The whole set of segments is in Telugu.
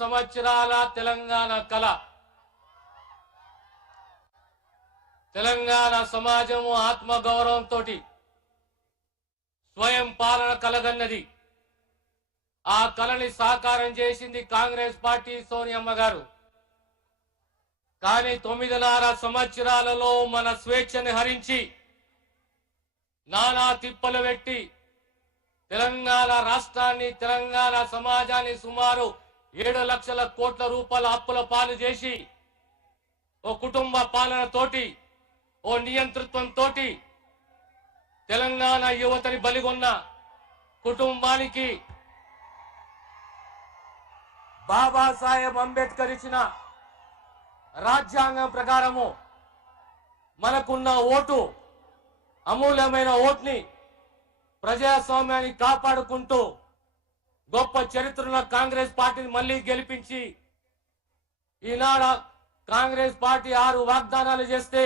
సంవత్సరాల తెలంగాణ కళ, తెలంగాణ సమాజము ఆత్మగౌరవంతో స్వయం పాలన కలగన్నది. ఆ కళని సాకారం చేసింది కాంగ్రెస్ పార్టీ సోనియమ్మ గారు. కానీ 9.5 సంవత్సరాలలో మన స్వేచ్ఛని హరించి నానా తిప్పలు పెట్టి తెలంగాణ రాష్ట్రాన్ని, తెలంగాణ సమాజాన్ని సుమారు 7 లక్షల కోట్ల రూపాయల అప్పుల పాలు చేసి ఓ కుటుంబ పాలనతోటి, ఓ నియంతృత్వంతో తెలంగాణ యువతని బలిగొన్న కుటుంబానికి బాబాసాహెబ్ అంబేద్కర్ ఇచ్చిన రాజ్యాంగం ప్రకారము మనకున్న ఓటు, అమూల్యమైన ఓటుని ప్రజాస్వామ్యాన్ని కాపాడుకుంటూ గొప్ప చరిత్రలో కాంగ్రెస్ పార్టీని మళ్ళీ గెలిపించి ఈనాడు కాంగ్రెస్ పార్టీ 6 వాగ్దానాలు చేస్తే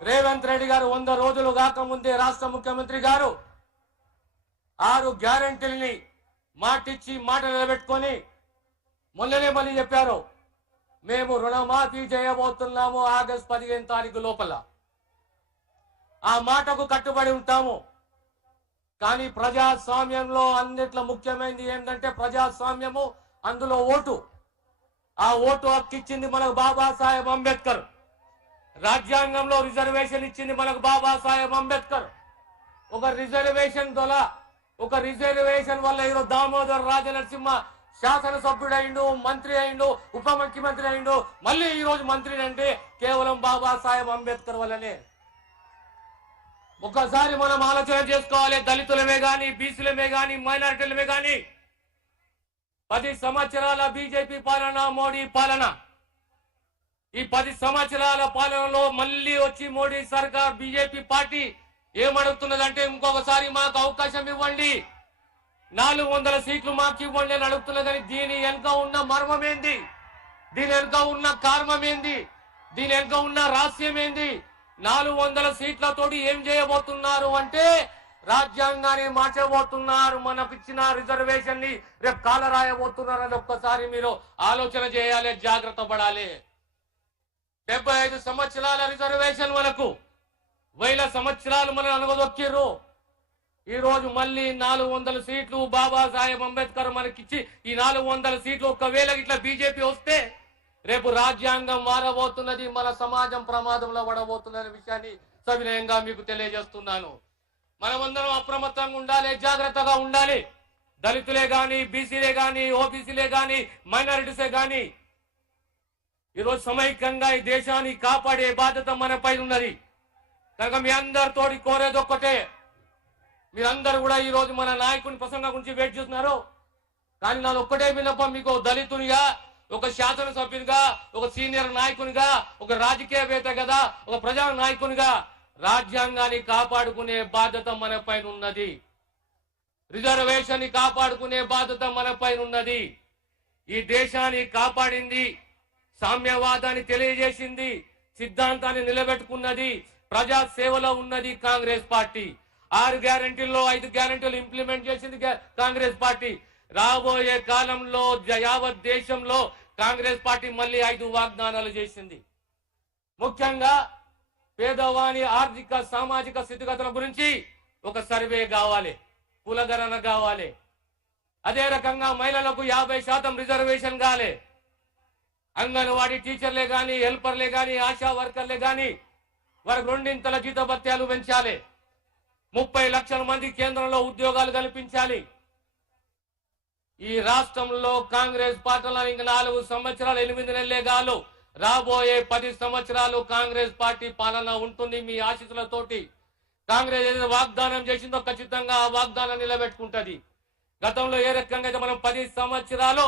రేవంత్ రెడ్డి గారు 100 రోజులు కాకముందే రాష్ట్ర ముఖ్యమంత్రి గారు 6 గ్యారెంటీల్ని మాటిచ్చి మాట నిలబెట్టుకొని మొన్ననే మళ్ళీ చెప్పారు, మేము రుణమాఫీ చేయబోతున్నాము ఆగస్టు 15 తారీఖు లోపల. ఆ మాటకు కట్టుబడి ఉంటాము. కానీ ప్రజాస్వామ్యంలో అన్నిట్లో ముఖ్యమైనది ఏంటంటే ప్రజాస్వామ్యము, అందులో ఓటు. ఆ ఓటు హక్కు ఇచ్చింది మనకు బాబాసాహెబ్ అంబేద్కర్. రాజ్యాంగంలో రిజర్వేషన్ ఇచ్చింది మనకు బాబాసాహెబ్ అంబేద్కర్. ఒక రిజర్వేషన్ వల్ల ఈరోజు దామోదర్ రాజనరసింహ శాసనసభ్యుడు అయిండు, మంత్రి అయిండు, ఉప ముఖ్యమంత్రి అయిండు, మళ్ళీ ఈ రోజు మంత్రి అంటే కేవలం బాబాసాహెబ్ అంబేద్కర్ వల్లనే. ఒకసారి మనం ఆలోచన చేసుకోవాలి. దళితులమే గాని, బీసీలమే గాని, మైనారిటీలమే గాని 10 సంవత్సరాల బీజేపీ పాలన, మోడీ పాలన, ఈ 10 సంవత్సరాల పాలనలో మళ్ళీ వచ్చి మోడీ సర్కార్, బీజేపీ పార్టీ ఏమడుగుతున్నదంటే ఇంకొకసారి మాకు అవకాశం ఇవ్వండి, 400 సీట్లు మాకు ఇవ్వండి అని అడుగుతున్నదని. దీని వెనుక ఉన్న మర్మం ఏంది? దీని వెనుక ఉన్న కారణం ఏంది? దీని వెనుక ఉన్న రహస్యం ఏంది? 400 సీట్లతోటి ఏం చేయబోతున్నారు అంటే రాజ్యాంగాన్ని మార్చబోతున్నారు. మనకు ఇచ్చిన రిజర్వేషన్ ని రేపు కాల రాయబోతున్నారు అని ఒక్కసారి మీరు ఆలోచన చేయాలి, జాగ్రత్త పడాలి. 75 సంవత్సరాల రిజర్వేషన్ మనకు, 1000 సంవత్సరాలు మనం అనగదొక్కిర్రు. ఈ రోజు మళ్ళీ 400 సీట్లు బాబాసాహెబ్ అంబేద్కర్ మనకిచ్చి ఈ 400 సీట్లు ఒకవేళ ఇట్లా బీజేపీ వస్తే రేపు రాజ్యాంగం మారబోతున్నది, మన సమాజం ప్రమాదంలో పడబోతున్న విషయాన్ని సవినయంగా మీకు తెలియజేస్తున్నాను. మనమందరం అప్రమత్తంగా ఉండాలి, జాగ్రత్తగా ఉండాలి. దళితులే గాని, బీసీలే గాని, ఓబీసీలే గాని, మైనారిటీసే గాని ఈరోజు సమైక్యంగా ఈ దేశాన్ని కాపాడే బాధ్యత మనపై ఉన్నది. కనుక మీ అందరితోటి కోరేది ఒక్కటే, మీరందరూ కూడా ఈ రోజు మన నాయకుని ప్రసంగం గురించి వెయిట్ చేస్తున్నారు. కానీ నాది ఒక్కటే విన్నపం, మీకు దళితునిగా, ఒక శాసనసభ్యునిగా, ఒక సీనియర్ నాయకునిగా, ఒక రాజకీయవేత్తగా, ఒక ప్రజా నాయకునిగా రాజ్యాంగాన్ని కాపాడుకునే బాధ్యత మన పైన ఉన్నది. రిజర్వేషన్ ని కాపాడుకునే బాధ్యత మన పైన ఉన్నది. ఈ దేశాన్ని కాపాడింది, సామ్యవాదాన్ని తెలియజేసింది, సిద్ధాంతాన్ని నిలబెట్టుకున్నది, ప్రజా సేవలో ఉన్నది కాంగ్రెస్ పార్టీ. 6 గ్యారెంటీల్లో 5 గ్యారెంటీలు ఇంప్లిమెంట్ చేసింది కాంగ్రెస్ పార్టీ. రాబోయే కాలంలో యావత్ దేశంలో కాంగ్రెస్ పార్టీ మళ్ళీ 5 వాగ్దానాలు చేసింది. ముఖ్యంగా పేదవాని ఆర్థిక సామాజిక స్థితిగతుల గురించి ఒక సర్వే కావాలి, కులగణన కావాలి. అదే రకంగా మహిళలకు 50% రిజర్వేషన్ కావాలి. అంగన్వాడీ టీచర్లే గాని, హెల్పర్లే గాని, ఆశా వర్కర్లే గాని వారికి 2 జీతభత్యాలు పెంచాలి. 30 లక్షల మంది కేంద్రంలో ఉద్యోగాలు కల్పించాలి. ఈ రాష్ట్రంలో కాంగ్రెస్ పార్టీలో ఇంకా 4 సంవత్సరాలు 8 నెలలే కాదు, రాబోయే 10 సంవత్సరాలు కాంగ్రెస్ పార్టీ పాలన ఉంటుంది. మీ ఆశీస్సులతోటి కాంగ్రెస్ ఏదైతే వాగ్దానం చేసిందో ఖచ్చితంగా ఆ వాగ్దానం నిలబెట్టుకుంటది. గతంలో ఏ రకంగా అయితే మనం 10 సంవత్సరాలు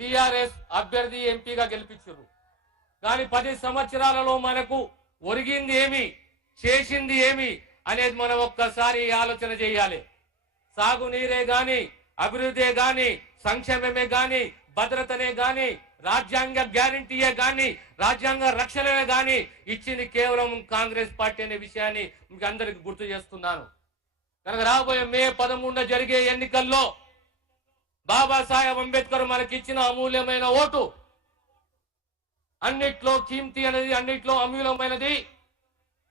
టిఆర్ఎస్ అభ్యర్థి ఎంపీగా గెలిపించారు. కానీ 10 సంవత్సరాలలో మనకు ఒరిగింది ఏమి, చేసింది ఏమి అనేది మనం ఒక్కసారి ఆలోచన చేయాలి. సాగునీరే గాని, అభివృద్ధే గాని, సంక్షేమమే గాని, భద్రతనే గాని, రాజ్యాంగ గ్యారంటీయే గాని, రాజ్యాంగ రక్షణనే గాని ఇచ్చింది కేవలం కాంగ్రెస్ పార్టీ అనే విషయాన్ని మీకు అందరికి గుర్తు చేస్తున్నాను. కనుక రాబోయే మే 13 జరిగే ఎన్నికల్లో బాబాసాహెబ్ అంబేద్కర్ మనకిచ్చిన అమూల్యమైన ఓటు అన్నిట్లో కీమ్తి అనేది, అన్నిట్లో అమూల్యమైనది.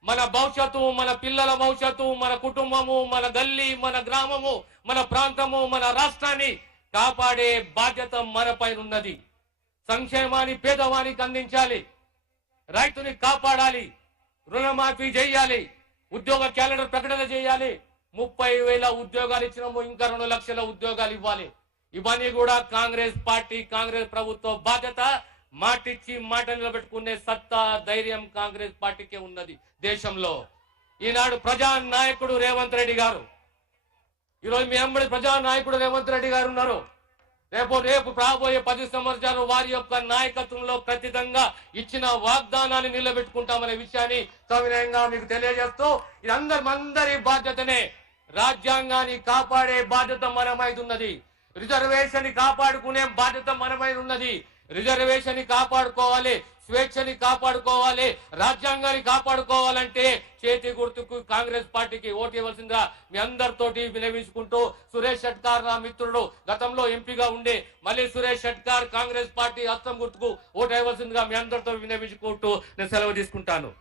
మన భవిష్యత్తు, మన పిల్లల భవిష్యత్తు, మన కుటుంబము, మన గల్లీ, మన గ్రామము, మన ప్రాంతము, మన రాష్ట్రాన్ని కాపాడే బాధ్యత మనపై ఉన్నది. సంక్షేమాన్ని పేదవానికి అందించాలి, రైతుని కాపాడాలి, రుణమాఫీ చేయాలి, ఉద్యోగ క్యాలెండర్ ప్రకటన చేయాలి. 30,000 ఉద్యోగాలు ఇచ్చినాము, ఇంకా 2 లక్షల ఉద్యోగాలు ఇవ్వాలి. ఇవన్నీ కూడా కాంగ్రెస్ పార్టీ, కాంగ్రెస్ ప్రభుత్వ బాధ్యత. మాటిచ్చి మాట నిలబెట్టుకునే సత్తా, ధైర్యం కాంగ్రెస్ పార్టీకే ఉన్నది దేశంలో. ఈనాడు ప్రజా నాయకుడు రేవంత్ రెడ్డి గారు, ఈరోజు మీ అమ్మడి ప్రజా నాయకుడు రేవంత్ రెడ్డి గారు ఉన్నారు. రేపు రాబోయే 10 సంవత్సరాలు వారి యొక్క నాయకత్వంలో ఖచ్చితంగా ఇచ్చిన వాగ్దానాన్ని నిలబెట్టుకుంటామనే విషయాన్ని సవినయంగా మీకు తెలియజేస్తూ, ఇది అందరి బాధ్యతనే. రాజ్యాంగాన్ని కాపాడే బాధ్యత మనమైతున్నది. రిజర్వేషన్ కాపాడుకునే బాధ్యత మనమై ఉన్నది. రిజర్వేషన్ కాపాడుకోవాలి, స్వేచ్ఛని కాపాడుకోవాలి, రాజ్యాంగాన్ని కాపాడుకోవాలంటే చేతి గుర్తుకు కాంగ్రెస్ పార్టీకి ఓటు ఇవ్వాల్సిందిగా మీ అందరితోటి వినవించుకుంటూ, సురేష్ షెట్కార్ నా మిత్రుడు, గతంలో ఎంపీగా ఉండే మళ్ళీ సురేష్ షెట్కార్ కాంగ్రెస్ పార్టీ హస్తం గుర్తుకు ఓటు ఇవ్వాల్సిందిగా మీ అందరితో వినవించుకుంటూ నేను సెలవు తీసుకుంటాను.